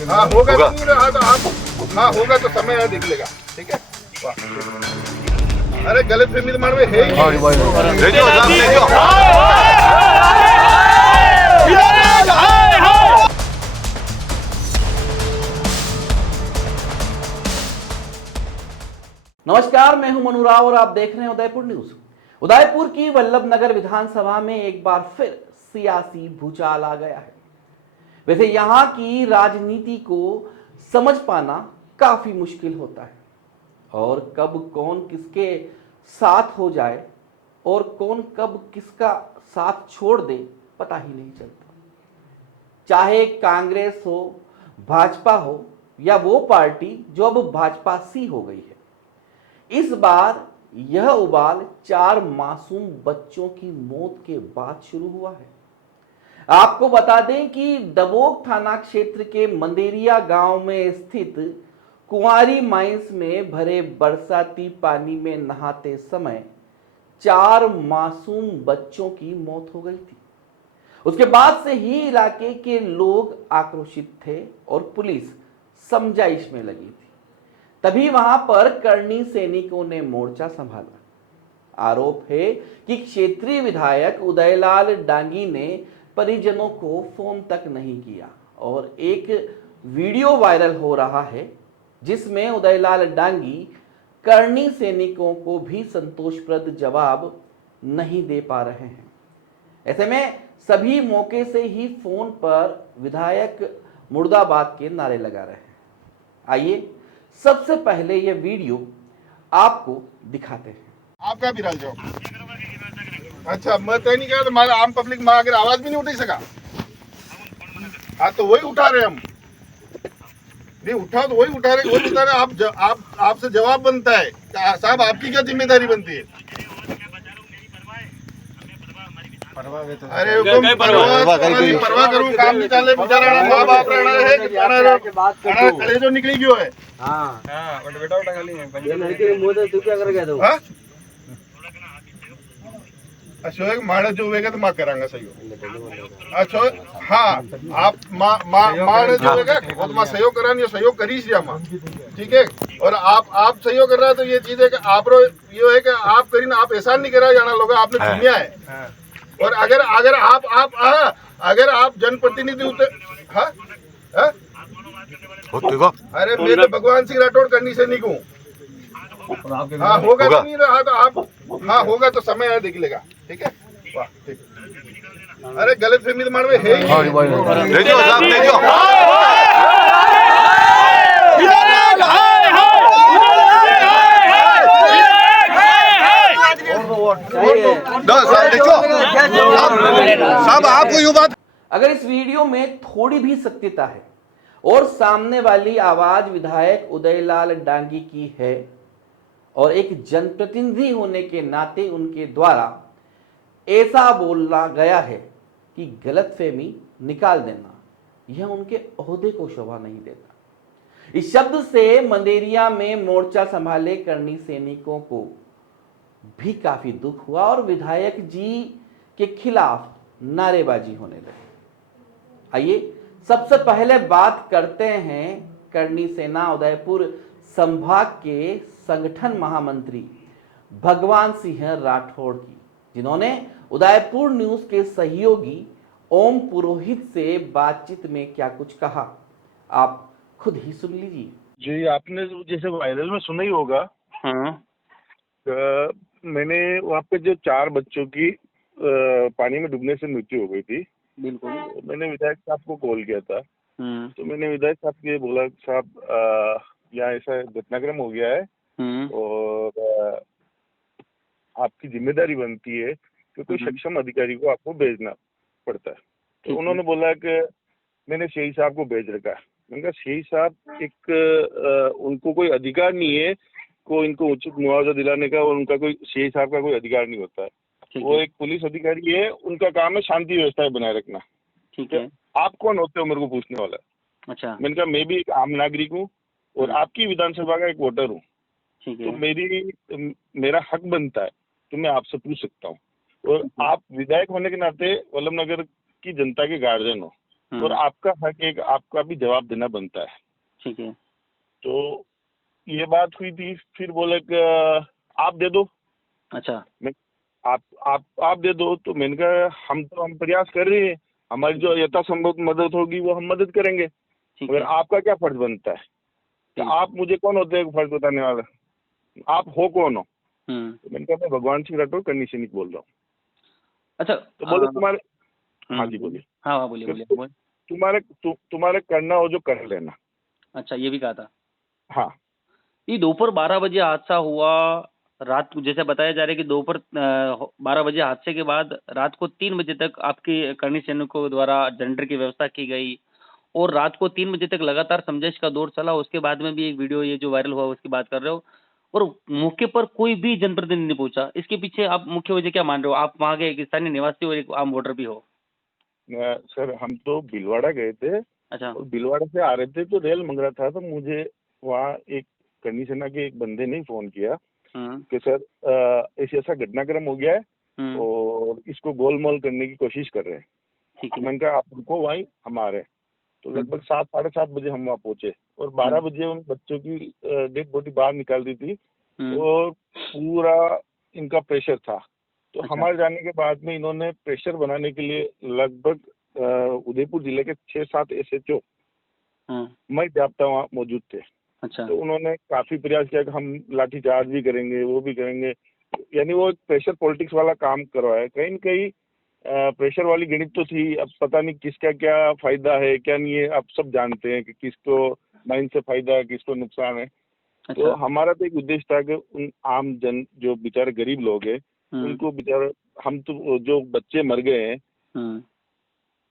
हाँ होगा तो नहीं रहा तो आप, हाँ होगा तो समय देख लेगा, ठीक है। अरे गलत फहमी दिमाग में है ही नमस्कार, मैं हूं मनु राव और आप देख रहे हैं उदयपुर न्यूज। उदयपुर की वल्लभनगर विधानसभा में एक बार फिर सियासी भूचाल आ गया है। वैसे यहां की राजनीति को समझ पाना काफी मुश्किल होता है और कब कौन किसके साथ हो जाए और कौन कब किसका साथ छोड़ दे पता ही नहीं चलता। चाहे कांग्रेस हो, भाजपा हो या वो पार्टी जो अब भाजपा सी हो गई है, इस बार यह उबाल 4 मासूम बच्चों की मौत के बाद शुरू हुआ है। आपको बता दें कि डबोक थाना क्षेत्र के मंदेरिया गांव में स्थित कुंवारी माइंस में भरे बरसाती पानी में नहाते समय 4 मासूम बच्चों की मौत हो गई थी। उसके बाद से ही इलाके के लोग आक्रोशित थे और पुलिस समझाइश में लगी थी। तभी वहां पर करनी सैनिकों ने मोर्चा संभाला। आरोप है कि क्षेत्रीय विधायक उदयलाल डांगी ने परिजनों को फोन तक नहीं किया और एक वीडियो वायरल हो रहा है जिसमें उदयलाल डांगी करनी सैनिकों को भी संतोषप्रद जवाब नहीं दे पा रहे हैं। ऐसे में सभी मौके से ही फोन पर विधायक मुर्दाबाद के नारे लगा रहे हैं। आइए सबसे पहले ये वीडियो आपको दिखाते हैं। आपका भी जाओ। अच्छा मैं तय नहीं कहा तो हमारा आम पब्लिक में अगर आवाज भी नहीं उठी सका, हाँ तो वही उठा रहे हम, नहीं उठा तो वही उठा रहे। आप आपसे जवाब बनता है साहब, आपकी क्या जिम्मेदारी बनती है? अरे परवाह करूँ काम नहीं चाले बेचारा माँ बाप रहना है खड़े जो निकली क्यों है? हाँ बेटा उठा खाली तू क्या कर गया तू? अशोक माड़ा जो होगा तो माँ करांगा सहयोग। अशोक हाँ आप माँ जो होगा वो तो माँ सहयोग करानी, सहयोग करी सी माँ, ठीक है। और आप सहयोग कर रहा है तो ये चीज है कि आप ये है कि आप करी ना, आप एहसान नहीं करा जाना लोग आपने चुनिया है। और अगर आप जनप्रतिनिधि होते, हाँ अरे मैं तो भगवान सिंह राठौड़ करनी से नहीं हूँ। हाँ होगा तो नहीं रहा तो आप, हाँ होगा तो समय देख लेगा, ठीक है। वाह ठीक। अरे गलत फहमी दिमाग में है ही साहब आपको यूं बात, अगर इस वीडियो में थोड़ी भी सत्यता है और सामने वाली आवाज विधायक उदयलाल डांगी की है और एक जनप्रतिनिधि होने के नाते उनके द्वारा ऐसा बोला गया है कि गलतफहमी निकाल देना, यह उनके ओहदे को शोभा नहीं देता। इस शब्द से मंदेरिया में मोर्चा संभाले करनी सैनिकों को भी काफी दुख हुआ और विधायक जी के खिलाफ नारेबाजी होने लगी। आइए सबसे पहले बात करते हैं करनी सेना उदयपुर संभाग के संगठन महामंत्री भगवान सिंह राठौड़ की, जिन्होंने उदयपुर न्यूज के सहयोगी ओम पुरोहित से बातचीत में क्या कुछ कहा, आप खुद ही सुन लीजिए। जी आपने जैसे वायरल में सुना ही होगा। हाँ मैंने वहाँ पे जो 4 बच्चों की पानी में डूबने से मृत्यु हो गई थी, बिल्कुल मैंने विधायक साहब को कॉल किया था। तो मैंने विधायक साहब के बोला साहब यहाँ ऐसा घटनाक्रम हो गया है और आपकी जिम्मेदारी बनती है कि कोई सक्षम अधिकारी को आपको भेजना पड़ता है। तो उन्होंने बोला कि मैंने शेही साहब को भेज रखा है। मैंने कहा शेही साहब एक उनको कोई अधिकार नहीं है को इनको उचित मुआवजा दिलाने का, और उनका कोई शेही साहब का कोई अधिकार नहीं होता है। वो एक पुलिस अधिकारी है, उनका काम है शांति व्यवस्था बनाए रखना। ठीक है, आप कौन होते हो मेरे को पूछने वाला? अच्छा, मैंने कहा मैं भी एक आम नागरिक हूँ और आपकी विधानसभा का एक वोटर हूँ, तो मेरा हक बनता है तो मैं आपसे पूछ सकता हूँ। और आप विधायक होने के नाते वल्लभनगर की जनता के गार्जियन हो, और आपका हक एक आपका भी जवाब देना बनता है। ठीक है। तो ये बात हुई थी, फिर बोले कि आप दे दो। अच्छा। मैं आप दे दो, तो मैंने कहा हम प्रयास कर रहे हैं, हमारी जो यथासंभव मदद होगी वो हम मदद करेंगे, मगर आपका क्या फर्ज बनता है? तो आप मुझे कौन होते हैं फर्ज बताने वाला? आप हो कौन हो? तो मैंने कहा मैं भगवान सिंह राठौर करनी सैनिक बोल रहा हूँ। अच्छा। तो बोले तुम्हारे, हाँ जी बोलिए। हाँ बोलिए। तुम्हारे करना हो जो कर लेना। अच्छा, ये भी कहा था। हाँ। ये दोपहर 12 बजे हादसा हुआ। रात को जैसे बताया जा रहा है कि दोपहर 12 बजे हादसे के बाद रात को 3 बजे तक आपकी करनी सैनिकों द्वारा जनरेटर की व्यवस्था की गई और रात को 3 बजे तक लगातार समझाइश का दौर चला। उसके बाद में भी एक वीडियो ये जो वायरल हुआ उसकी बात कर रहे हो और मौके पर कोई भी जनप्रतिनिधि नहीं पहुंचा। इसके पीछे आप मुख्य वजह क्या मान रहे हो? आप वहां के एक स्थानीय निवासी और एक आम वोटर भी हो। सर हम तो भीलवाड़ा गए थे। अच्छा। और भीलवाड़ा से आ रहे थे तो रेल मंगरा था, तो मुझे वहाँ एक करनी सेना के एक बंदे ने फोन किया कि सर ऐसा घटनाक्रम हो गया है और इसको गोलमाल करने की कोशिश कर रहे हैं। ठीक है। मैंने कहा आप रुको भाई, हम आ रहे हैं। तो लगभग 7 साढ़े 7 बजे हम वहाँ पहुंचे और 12 बजे उन बच्चों की डेड बॉडी बाहर निकाल दी थी और पूरा इनका प्रेशर था। तो अच्छा। हमारे जाने के बाद में इन्होंने प्रेशर बनाने के लिए लगभग उदयपुर जिले के 6-7 SHO मैं जाप्ता वहाँ मौजूद थे। अच्छा। तो उन्होंने काफी प्रयास किया कि हम लाठीचार्ज भी करेंगे, वो भी करेंगे, यानी वो एक प्रेशर पॉलिटिक्स वाला काम करवाया। कहीं न कहीं प्रेशर वाली गणित तो थी। अब पता नहीं किसका क्या फायदा है क्या नहीं है, आप सब जानते हैं कि किसको माइन से फायदा है, किसको नुकसान है। अच्छा। तो हमारा तो एक उद्देश्य था कि उन आम जन जो बेचारे गरीब लोग हैं उनको बेचारे, हम तो जो बच्चे मर गए हैं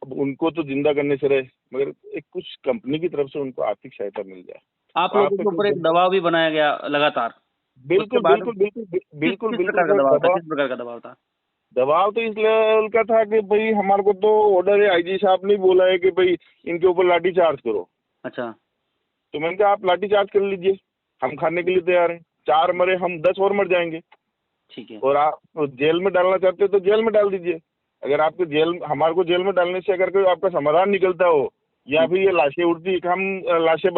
अब उनको तो जिंदा करने से रहे, मगर एक कुछ कंपनी की तरफ से उनको आर्थिक सहायता मिल जाए। आप लोगों के ऊपर एक दबाव भी बनाया गया लगातार। बिल्कुल बिल्कुल बिल्कुल बिल्कुल किस प्रकार का बिल्कुल दबाव था? किस प्रकार का दबाव था? दबाव तो इस लेवल का था कि भाई हमारे को तो ऑर्डर है, IG साहब ने बोला है कि भाई इनके ऊपर लाठी चार्ज करो। अच्छा। तो मैंने कहा आप लाठी चार्ज कर लीजिए, हम खाने के लिए तैयार हैं। 4 मरे, हम 10 और मर जाएंगे। ठीक है। और आप जेल में डालना चाहते हो तो जेल में डाल दीजिए। अगर आपको हमारे को जेल में डालने से अगर कोई आपका समाधान निकलता हो या फिर ये लाशें उड़ती है, हम लाशें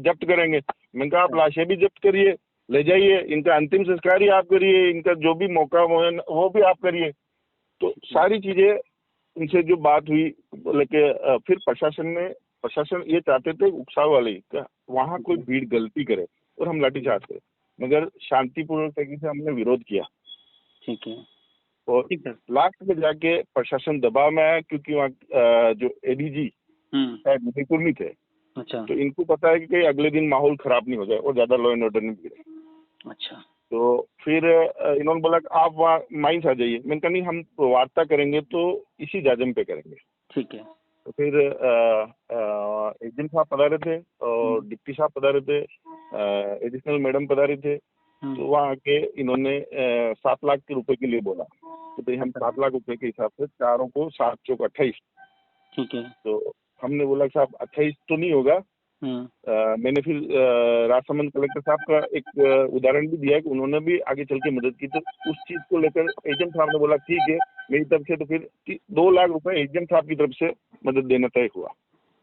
जब्त करेंगे। मैंने कहा आप लाशें भी जब्त करिए, ले जाइए, इनका अंतिम संस्कार ही आप करिए, इनका जो भी मौका वो भी आप करिए। तो सारी चीजें उनसे जो बात हुई, लेके फिर प्रशासन ये चाहते थे उकसाव वाले का वहाँ कोई भीड़ गलती करे और हम लाठीचार्ज करें, मगर शांतिपूर्वक तरीके से हमने विरोध किया। ठीक है। और लास्ट में जाके प्रशासन दबाव में आया क्योंकि वहाँ जो ADG शायद उदयपुर में थे। अच्छा। तो इनको पता है कि कहीं अगले दिन माहौल खराब नहीं हो जाए और ज्यादा लॉ एंड ऑर्डर नहीं बिगड़े। अच्छा। तो फिर इन्होंने बोला कि आप वहाँ माइंस आ जाइए। मैंने कहा नहीं, हम वार्ता करेंगे तो इसी जाजम पे करेंगे। ठीक है। तो फिर एसडीएम साहब पधारे थे और डिप्टी साहब पधारे थे, एडिशनल मैडम पधारे थे। तो वहाँ आके इन्होंने 7 लाख के रुपए के लिए बोला तो भाई हम 7 लाख रुपए के हिसाब से चारों को 7 चौक 28। ठीक है। तो हमने बोला साहब 28 तो नहीं होगा। मैंने फिर राजसमंद कलेक्टर साहब का एक उदाहरण भी दिया कि उन्होंने भी आगे चल के मदद की। तो उस चीज को लेकर एजेंट साहब ने बोला ठीक है मेरी तरफ से, तो फिर 2 लाख रुपए एजेंट साहब की तरफ से मदद देना तय हुआ।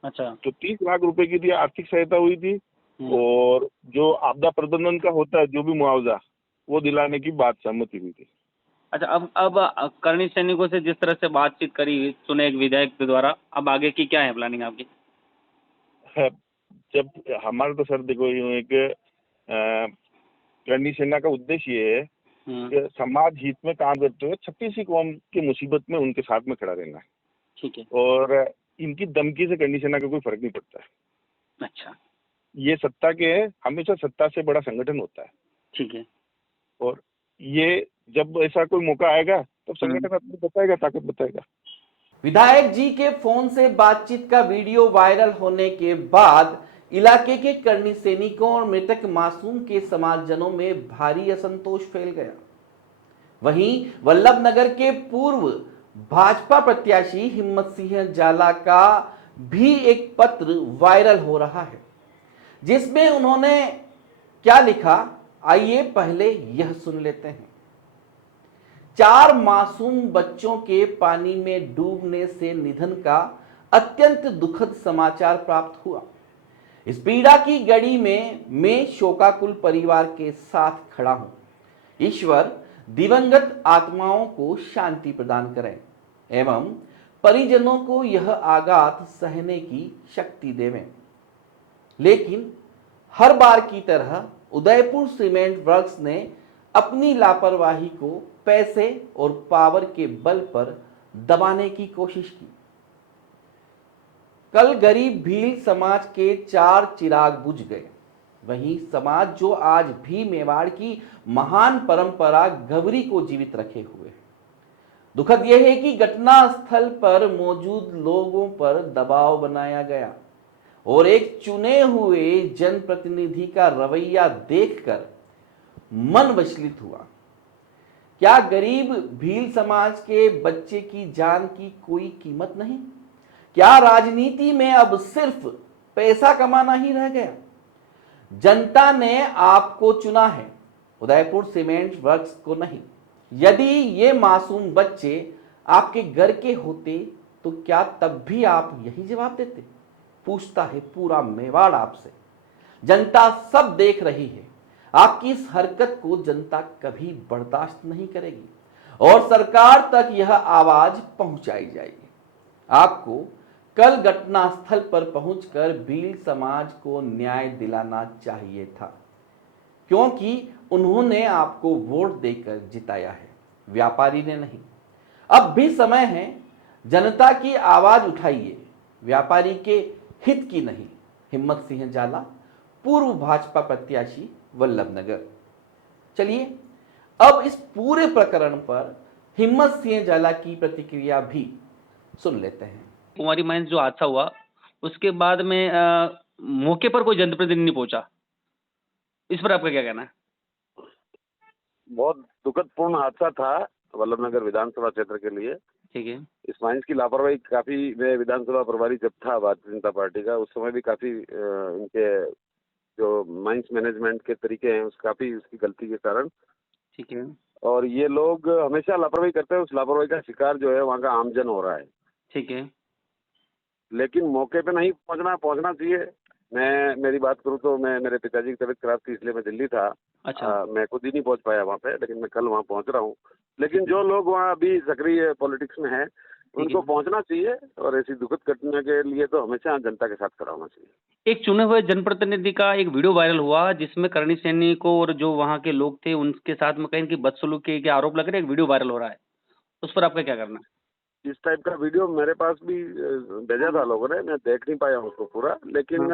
अच्छा। तो 30 लाख रुपए की थी आर्थिक सहायता हुई थी और जो आपदा प्रबंधन का होता है जो भी मुआवजा वो दिलाने की बात सहमति हुई थी। अच्छा, अब करनी सैनिकों से जिस तरह से बातचीत करी चुने एक विधायक के द्वारा, अब आगे की क्या है प्लानिंग आपकी? जब हमारा तो सर देखो एक करनी सेना का उद्देश्य ये है कि समाज हित में काम करते हुए 36वीं कौम की मुसीबत में उनके साथ में खड़ा रहना है। ठीक है। और इनकी धमकी से करनी सेना का कोई फर्क नहीं पड़ता है। अच्छा। ये सत्ता के है, हमेशा सत्ता से बड़ा संगठन होता है। ठीक है। और ये जब ऐसा कोई मौका आएगा तब संगठन अपनी बताएगा, ताकत बताएगा। विधायक जी के फोन से बातचीत का वीडियो वायरल होने के बाद इलाके के करनी सैनिकों और मृतक मासूम के समाजजनों में भारी असंतोष फैल गया। वहीं वल्लभनगर के पूर्व भाजपा प्रत्याशी हिम्मत सिंह जाला का भी एक पत्र वायरल हो रहा है, जिसमें उन्होंने क्या लिखा, आइए पहले यह सुन लेते हैं। 4 मासूम बच्चों के पानी में डूबने से निधन का अत्यंत दुखद समाचार प्राप्त हुआ। इस पीड़ा की घड़ी में मैं शोकाकुल परिवार के साथ खड़ा हूं। ईश्वर दिवंगत आत्माओं को शांति प्रदान करें एवं परिजनों को यह आघात सहने की शक्ति देवें। लेकिन हर बार की तरह उदयपुर सीमेंट वर्क्स ने अपनी लापरवाही को पैसे और पावर के बल पर दबाने की कोशिश की। कल गरीब भील समाज के 4 चिराग बुझ गए। वही समाज जो आज भी मेवाड़ की महान परंपरा गवरी को जीवित रखे हुए है। दुखद यह है कि घटना स्थल पर मौजूद लोगों पर दबाव बनाया गया और एक चुने हुए जनप्रतिनिधि का रवैया देखकर मन विचलित हुआ। क्या गरीब भील समाज के बच्चे की जान की कोई कीमत नहीं? क्या राजनीति में अब सिर्फ पैसा कमाना ही रह गया? जनता ने आपको चुना है, उदयपुर सीमेंट वर्क्स को नहीं। यदि ये मासूम बच्चे आपके घर के होते तो क्या तब भी आप यही जवाब देते? पूछता है पूरा मेवाड़ आपसे। जनता सब देख रही है। आपकी इस हरकत को जनता कभी बर्दाश्त नहीं करेगी और सरकार तक यह आवाज पहुंचाई जाएगी। आपको कल घटना स्थल पर पहुंचकर भील समाज को न्याय दिलाना चाहिए था, क्योंकि उन्होंने आपको वोट देकर जिताया है, व्यापारी ने नहीं। अब भी समय है, जनता की आवाज उठाइए, व्यापारी के हित की नहीं। हिम्मत सिंह जाला, पूर्व भाजपा प्रत्याशी वल्लभनगर। चलिए अब इस पूरे प्रकरण पर हिम्मत सिंह जाला की प्रतिक्रिया भी सुन लेते हैं। कुमारी माइंस जो हादसा हुआ उसके बाद में मौके पर कोई जनप्रतिनिधि नहीं पहुंचा, इस पर आपका क्या कहना है? बहुत दुखदपूर्ण हादसा था वल्लभनगर विधानसभा क्षेत्र के लिए। ठीक है। इस माइंस की लापरवाही काफी, मैं विधानसभा प्रभारी जब था भारतीय जनता पार्टी का, उस समय भी काफी इनके जो माइंस मैनेजमेंट के तरीके हैं काफी उसकी गलती के कारण। ठीक है। और ये लोग हमेशा लापरवाही करते हैं, उस लापरवाही का शिकार जो है वहाँ का आमजन हो रहा है। ठीक है। लेकिन मौके पे नहीं पहुंचना चाहिए। मेरी बात करूं तो मेरे पिताजी की तबीयत खराब थी, इसलिए मैं दिल्ली था। अच्छा। मैं खुद ही नहीं पहुंच पाया वहाँ पे, लेकिन मैं कल वहाँ पहुंच रहा हूँ। लेकिन जो लोग वहाँ अभी सक्रिय पॉलिटिक्स में हैं उनको पहुंचना चाहिए और ऐसी दुखद घटना के लिए तो हमेशा जनता के साथ खड़ा होना चाहिए। एक चुने हुए जनप्रतिनिधि का एक वीडियो वायरल हुआ जिसमें करणी सैनी को और जो वहाँ के लोग थे उनके साथ में कहीं की बदसलूकी के आरोप लग रहे हैं, एक वीडियो वायरल हो रहा है, उस पर आपका क्या करना है? इस टाइप का वीडियो मेरे पास भी भेजा था लोगों ने, मैं देख नहीं पाया उसको पूरा। लेकिन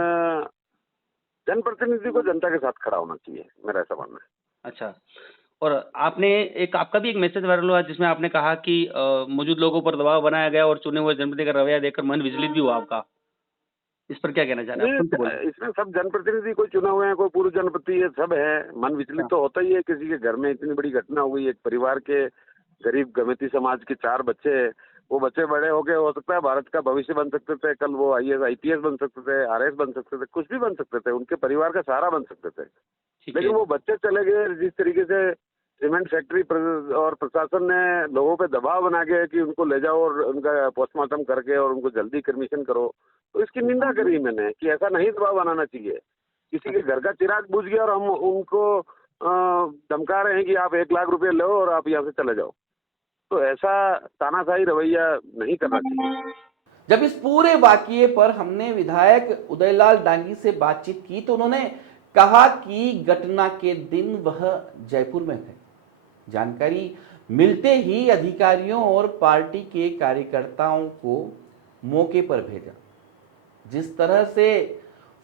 जनप्रतिनिधि को जनता के साथ खड़ा होना चाहिए, मेरा ऐसा मानना है। अच्छा। और आपका भी एक मैसेज वायरल हुआ जिसमें आपने कहा कि मौजूद लोगों पर दबाव बनाया गया और चुने हुए जनप्रतिनिधि का रवैया देखकर मन विचलित भी हुआ आपका, इस पर क्या कहना चाह रहे हैं? इसमें सब जनप्रतिनिधि कोई चुने हुए हैं, कोई पूर्व जनप्रतिनिधि है, सब है। मन विचलित तो होता ही है। किसी के घर में इतनी बड़ी घटना हो गई, एक परिवार के गरीब गमेती समाज के 4 बच्चे हैं। वो बच्चे बड़े होके हो सकता है भारत का भविष्य बन सकते थे, कल वो IAS IPS बन सकते थे, RS बन सकते थे, कुछ भी बन सकते थे, उनके परिवार का सहारा बन सकते थे। लेकिन वो बच्चे चले गए। जिस तरीके से सीमेंट फैक्ट्री और प्रशासन ने लोगों पे दबाव बना के कि उनको ले जाओ और उनका पोस्टमार्टम करके और उनको जल्दी क्रिमेशन करो, तो इसकी निंदा करी मैंने कि ऐसा नहीं दबाव बनाना चाहिए। किसी के घर का चिराग बुझ गया और हम उनको धमका रहे हैं कि आप 1 लाख रुपए लो और आप यहाँ से चले जाओ, तो ऐसा तानाशाही रवैया नहीं करना चाहिए। जब इस पूरे वाकये पर हमने विधायक उदयलाल डांगी से बातचीत की तो उन्होंने कहा कि घटना के दिन वह जयपुर में थे। जानकारी मिलते ही अधिकारियों और पार्टी के कार्यकर्ताओं को मौके पर भेजा। जिस तरह से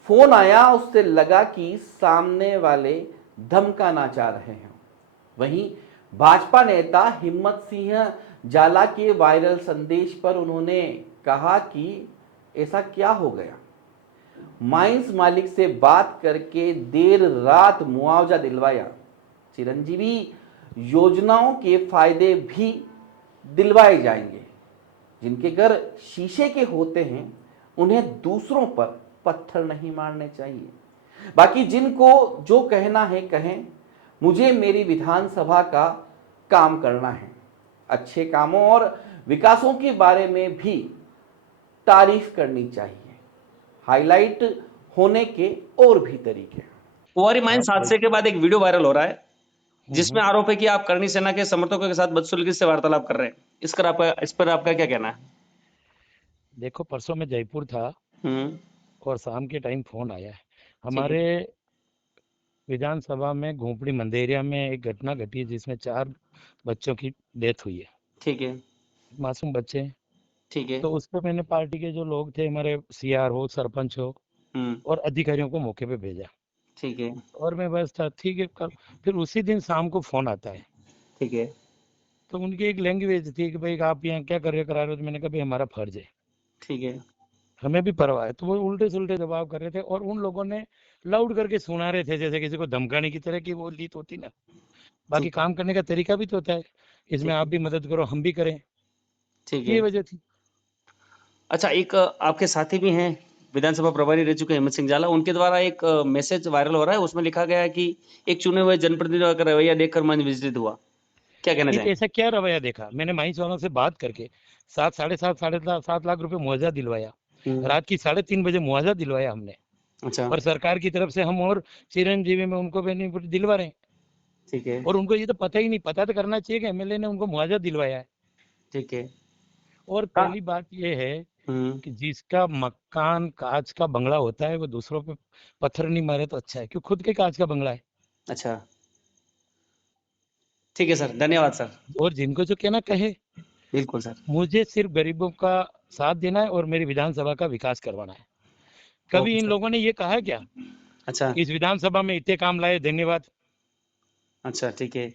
फोन आया उससे लगा कि सामने वाले धमकाना चाह रहे हैं। वहीं भाजपा नेता हिम्मत सिंह जाला के वायरल संदेश पर उन्होंने कहा कि ऐसा क्या हो गया, माइंस मालिक से बात करके देर रात मुआवजा दिलवाया, चिरंजीवी योजनाओं के फायदे भी दिलवाए जाएंगे। जिनके घर शीशे के होते हैं उन्हें दूसरों पर पत्थर नहीं मारने चाहिए। बाकी जिनको जो कहना है कहें, मुझे मेरी विधानसभा का काम करना है। अच्छे कामों और विकासों के बारे में भी तारीफ करनी चाहिए। हाईलाइट होने के और भी तरीके। कुंवारी माइंस हादसे के बाद एक वीडियो वायरल हो रहा है जिसमें आरोप है कि आप करणी सेना के समर्थकों के साथ बदसलूकी से वार्तालाप कर रहे हैं। इस पर आपका क्या कहना है? देखो, परसों मैं जयपुर था और शाम के टाइम फोन आया है। हमारे विधानसभा में घोपड़ी मंदेरिया में एक घटना घटी है जिसमें 4 बच्चों की डेथ हुई है। ठीक है, मासूम बच्चे हैं। ठीक है। तो उस पर मैंने पार्टी के जो लोग थे, हमारे सीआर हो, सरपंच हो और अधिकारियों को मौके पे भेजा। ठीक है, और मैं बस था, ठीक है कल। फिर उसी दिन शाम को फोन आता है। ठीक है, तो उनकी एक लैंग्वेज थी कि भाई आप यहाँ क्या कर रहे हो, करा रहे हो। तो मैंने कहा भाई हमारा फर्ज है, ठीक है, हमें भी परवाह है। तो वो उल्टे सुल्टे जवाब कर रहे थे और उन लोगों ने लाउड करके सुना रहे थे, जैसे किसी को धमकाने की तरह की वो लीत होती ना। बाकी ठीक, काम करने का तरीका भी तो होता है, इसमें आप भी मदद करो, हम भी करें। ठीक ये है। वजह थी। अच्छा, एक आपके साथी भी हैं, विधानसभा प्रभारी रह चुके हिम्मत सिंह जाला, उनके द्वारा एक मैसेज वायरल हो रहा है, उसमें लिखा गया है कि एक चुने हुए जनप्रतिनिधि का रवैया देखकर मन विचलित हुआ। क्या कहना नहीं, चाहेंगे? ऐसा क्या रवैया देखा? मैंने माइंस वालों से बात करके 7 लाख रुपए मुआवजा दिलवाया। रात की 3:30 बजे मुआवजा दिलवाया हमने। अच्छा, और सरकार की तरफ से हम और चिरंजीवी में उनको बेनिफिट दिलवा रहे हैं। ठीक है, और उनको ये तो पता ही नहीं, पता तो करना चाहिए कि एमएलए ने उनको मुआवजा दिलवाया है। ठीक है। और हाँ। पहली बात ये है हम्म, कि जिसका मकान कांच का बंगला होता है वो दूसरों पे पत्थर नहीं मारे तो अच्छा है, क्यों खुद के कांच का बंगला है। अच्छा, ठीक है सर, धन्यवाद सर। और जिनको जो कहना कहे, बिल्कुल सर। मुझे सिर्फ गरीबों का साथ देना है और मेरी विधानसभा का विकास करवाना है। कभी ओके इन सर। लोगों ने ये कहा क्या अच्छा, इस विधानसभा में इतने काम लाए, धन्यवाद। अच्छा, ठीक है।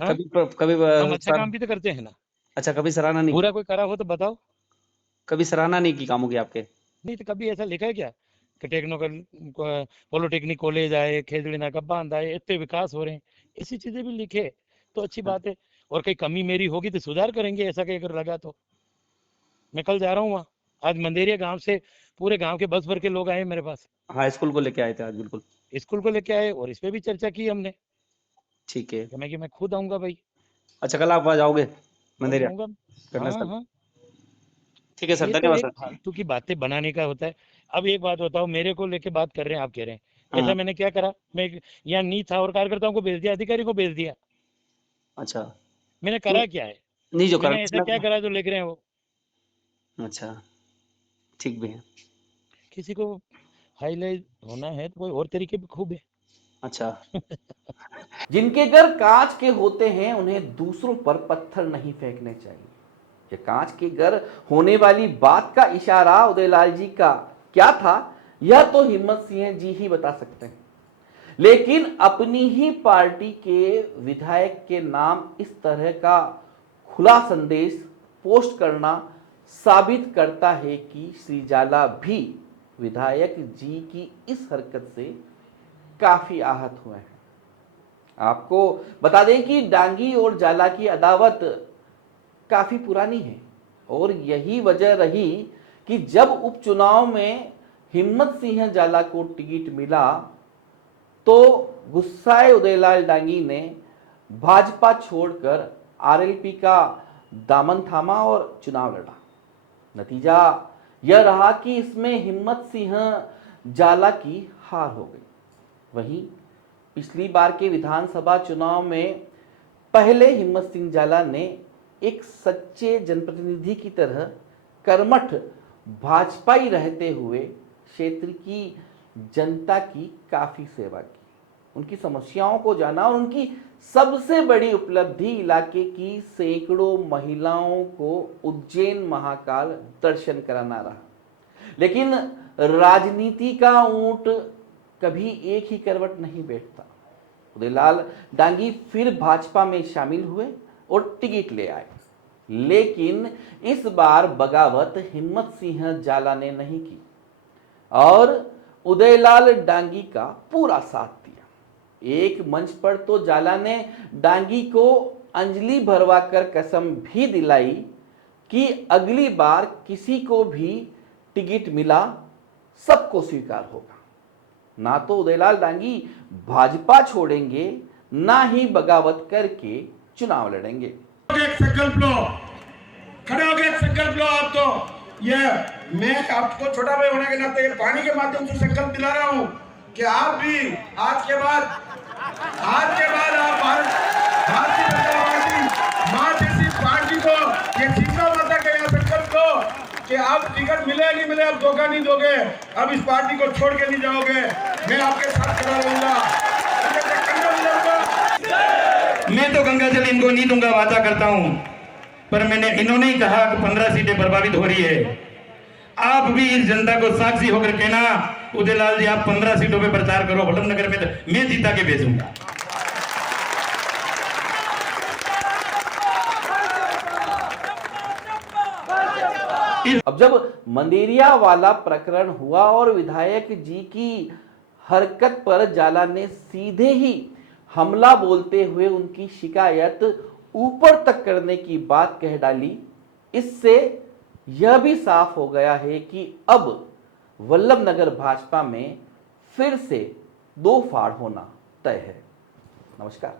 हाँ, कभी हम अच्छा सर, काम भी तो करते हैं ना। अच्छा, कभी सराहना नहीं बुरा की? कोई करा हो तो बताओ। कभी सराहना नहीं की कामों की आपके? नहीं तो कभी ऐसा लिखा है क्या कि पॉलिटेक्निक कॉलेज आए, खेजड़ी नाका बांध आए, इतने विकास हो रहे हैं। ऐसी चीजें भी लिखे तो अच्छी बात है। और कहीं कमी मेरी होगी तो सुधार करेंगे, ऐसा कहीं अगर लगा तो। मैं कल जा रहा हूँ वहाँ, आज मंदेरिया गांव से पूरे गांव के बस भर के लोग आए मेरे पास। हाँ, स्कूल को लेके आए थे आज, बिल्कुल। स्कूल को लेके आए और इस पे भी चर्चा की हमने ठीक है। कि मैं खुद आऊंगा भाई। अच्छा, कल आप वहाँ जाओगे और मंदिर जाऊंगा। करना हाँ स्थल? हाँ। ठीक है सर, ये तो धन्यवाद एक सर। फालतू की बातें बनाने का होता है। अब एक बात बताओ, मेरे को लेके बात कर रहे हैं, आप कह रहे हैं हाँ, ऐसा मैंने क्या करा? मैं यहाँ नहीं था और कार्यकर्ताओं को भेज दिया, अधिकारी को भेज दिया। अच्छा। मैंने नहीं, करा क्या है? नहीं जो मैंने ऐसा क्या करना। करा जो लिख रहे हैं वो? अच्छा, ठीक भी है। किसी को हाईलाइट होना है तो कोई और तरीके भी खूब है। अच्छा। जिनके घर कांच के होते हैं उन्हें दूसरों पर पत्थर नहीं फेंकने चाहिए। ये कांच के घर होने वाली बात का इशारा उदयलाल जी का क्या था, यह तो हिम्मत सिंह जी ही बता सकते हैं। लेकिन अपनी ही पार्टी के विधायक के नाम इस तरह का खुला संदेश पोस्ट करना साबित करता है कि श्री जाला भी विधायक जी की इस हरकत से काफी आहत हुए हैं। आपको बता दें कि डांगी और जाला की अदावत काफी पुरानी है और यही वजह रही कि जब उपचुनाव में हिम्मत सिंह जाला को टिकट मिला तो गुस्साए उदयलाल डांगी ने भाजपा छोड़कर आरएलपी का दामन थामा और चुनाव लड़ा। नतीजा यह रहा कि इसमें हिम्मत सिंह जाला की हार हो गई। वहीं पिछली बार के विधानसभा चुनाव में पहले हिम्मत सिंह जाला ने एक सच्चे जनप्रतिनिधि की तरह कर्मठ भाजपाई रहते हुए क्षेत्र की जनता की काफी सेवा की, उनकी समस्याओं को जाना और उनकी सबसे बड़ी उपलब्धि इलाके की सैकड़ों महिलाओं को उज्जैन महाकाल दर्शन कराना रहा। लेकिन राजनीति का ऊंट कभी एक ही करवट नहीं बैठता। उदयलाल डांगी फिर भाजपा में शामिल हुए और टिकट ले आए, लेकिन इस बार बगावत हिम्मत सिंह जाला ने नहीं की और उदयलाल डांगी का पूरा साथ दिया। एक मंच पर तो जाला ने डांगी को अंजलि भरवाकर कसम भी दिलाई कि अगली बार किसी को भी टिकट मिला सबको स्वीकार होगा। ना तो उदयलाल डांगी भाजपा छोड़ेंगे, ना ही बगावत करके चुनाव लड़ेंगे। संकल्प लो, खड़े हो गए, संकल्प लो। आप तो ये मैं आपको छोटा भाई होने के नाते पानी के माध्यम से संकल्प दिला रहा हूँ कि आप भी आज के बाद आप भारतीय जनता पार्टी माँ जैसी पार्टी को ये सीता माता के यहाँ संकल्प लो कि आप टिकट मिले या नहीं मिले, आप धोखा नहीं दोगे, अब इस पार्टी को छोड़ के नहीं जाओगे, मैं आपके साथ खड़ा रहूंगा। मैं तो गंगा जल इनको नहीं दूंगा, वादा करता हूं, पर इन्होंने ही कहा कि 15 सीटें प्रभावित हो रही है। आप भी इस जनता को साक्षी होकर कहना उदयलाल जी आप 15 सीटों पे प्रचार करो वल्लभनगर में, तो मैं जीता के भेजूंगा। अब जब मंदेरिया वाला प्रकरण हुआ और विधायक जी की हरकत पर जाला ने सीधे ही हमला बोलते हुए उनकी शिकायत ऊपर तक करने की बात कह डाली, इससे यह भी साफ हो गया है कि अब वल्लभनगर भाजपा में फिर से दो फाड़ होना तय है। नमस्कार।